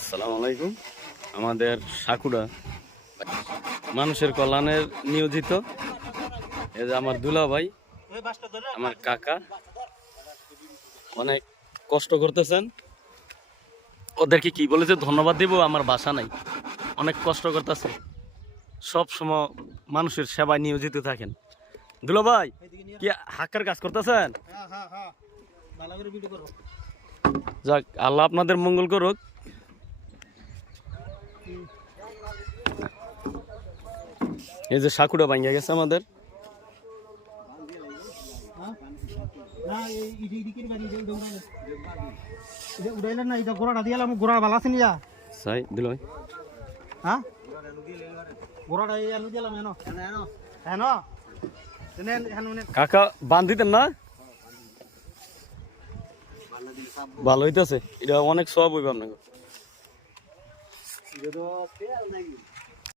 আসসালামু আলাইকুম। আমাদের সাকুড়া মানুষের কল্যাণের নিয়োজিত। এই যে আমার দুলা ভাই, আমার কাকা অনেক কষ্ট করতেছেন। ওদেরকে কি বলেছে ধন্যবাদ দিব আমার ভাষা নাই। অনেক কষ্ট করতেছে, সব সময় মানুষের সেবায় নিয়োজিত থাকেন। দুলা ভাই কি হাক্কার কাজ করতেছেন? যাক, আল্লাহ আপনাদের মঙ্গল করুক। এই যে সাকুড়া ভাঙ্গা গেছে আমাদের। কাকা বান দিতেন না? ভালো হইতেছে, এটা অনেক সব হইবে আপনাকে।